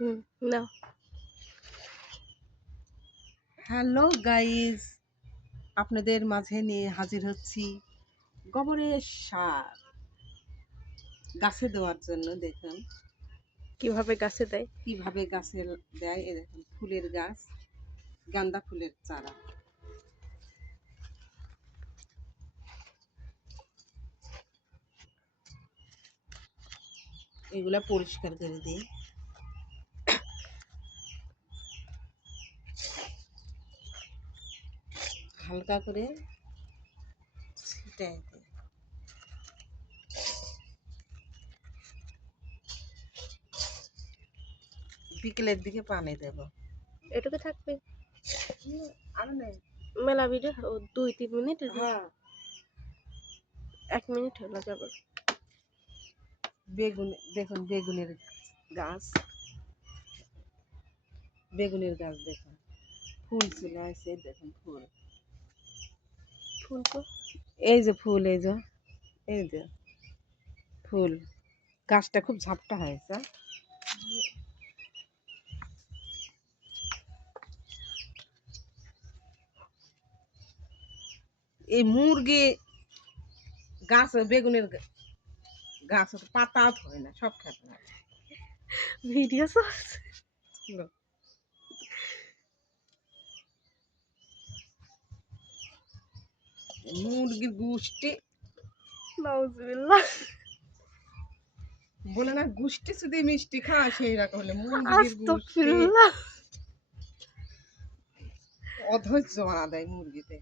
হুম, না। Hello guys, আপনাদের মাঝে নিয়ে হাজির হচ্ছি গোবরের সার গাছে দেওয়ার জন্য। দেখুন কিভাবে গাছে দেয়? কিভাবে গাছে দেয়। এ দেখুন ফুলের গাছ, গাঁদা ফুলের চারা। এগুলা পরিষ্কার করে দিই। হালকা করে ছিটাই দিই। বিকেলের দিকে পানি দেব। এটুকু থাকবে? আর নেই। মেলা ভিডিও 2-3 মিনিট? হ্যাঁ, 1 মিনিট হলো যাবে। বেগুন দেখুন, বেগুনের গাছ, বেগুনের গাছ দেখুন ফুল চলে আসছে। দেখুন ফুল, ফুল তো এই যে ফুল, এই যে ফুল। গাছটা খুব ঝাপটা হয়েছে। এই মুরগি গাছ, বেগুনের গাছ পাতা হয় না, সব খেতে হয়। ভিডিও চলছে। মুরগির গুষ্টি নাউজুবিল্লাহ। বলে না, গুষ্টি যদি মিষ্টি খাওয়া সেই রকম হলে মুরগির গুষ্টি আস্তাগফিরুল্লাহ। অধৈর্য মারা দেয় মুরগিতে।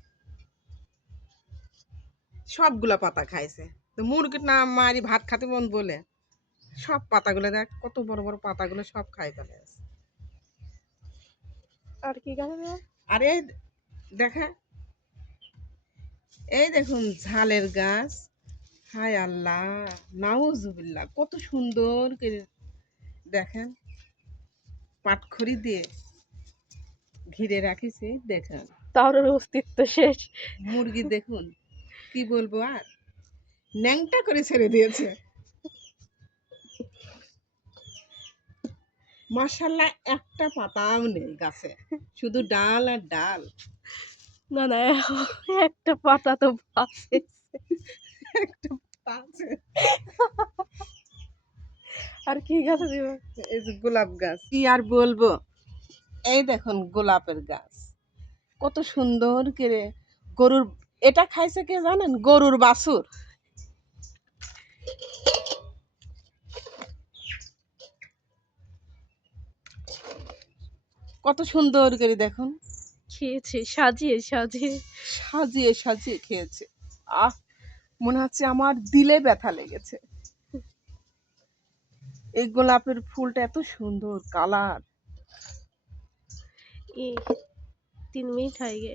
সবগুলা পাতা খাইছে, তো মুরগির না মারি ভাত খাতে মন বলে সব পাতাগুলো দেখ, কত বড় বড় পাতাগুলো সব খাই ফেলে। আর কি গাছে দেয়? আর এই দেখা, এই দেখুন ঝালের গাছ। হায় আল্লাহ, নাউজুবিল্লাহ, কত সুন্দর করে দেখেন পাটখড়ি দিয়ে ঘিরে রাখিছে। দেখেন তার অস্তিত্ব শেষ। মুরগি দেখুন, কি বলবো আর, ন্যাংটা করে ছেড়ে দিয়েছে। মাশাআল্লাহ, একটা পাতাও নেই গাছে, শুধু ডাল আর ডাল। না না, একটা পাতা তো বাঁচে। একটা পাতা আছে। আর কি গাছে দিব? এই যে গোলাপ গাছ, কি আর বলবো। এই দেখুন গোলাপের গাছ, কত সুন্দর করে গরুর, এটা খাইছে কে জানেন? গরুর বাছুর। কত সুন্দর করে দেখুন, খেয়েছে সাজিয়ে সাজিয়ে। সাজিয়ে সাজিয়ে খেয়েছে। আহ, মনে হচ্ছে আমার দিলে ব্যথা লেগেছে। এই গোলাপের ফুলটা এত সুন্দর কালার। 3 মিনিট হয়ে গে।